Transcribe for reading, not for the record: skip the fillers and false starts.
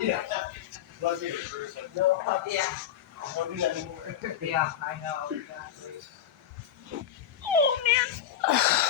Yeah. Love you. No, yeah. Don't do that anymore. Yeah, I know, exactly. Oh man.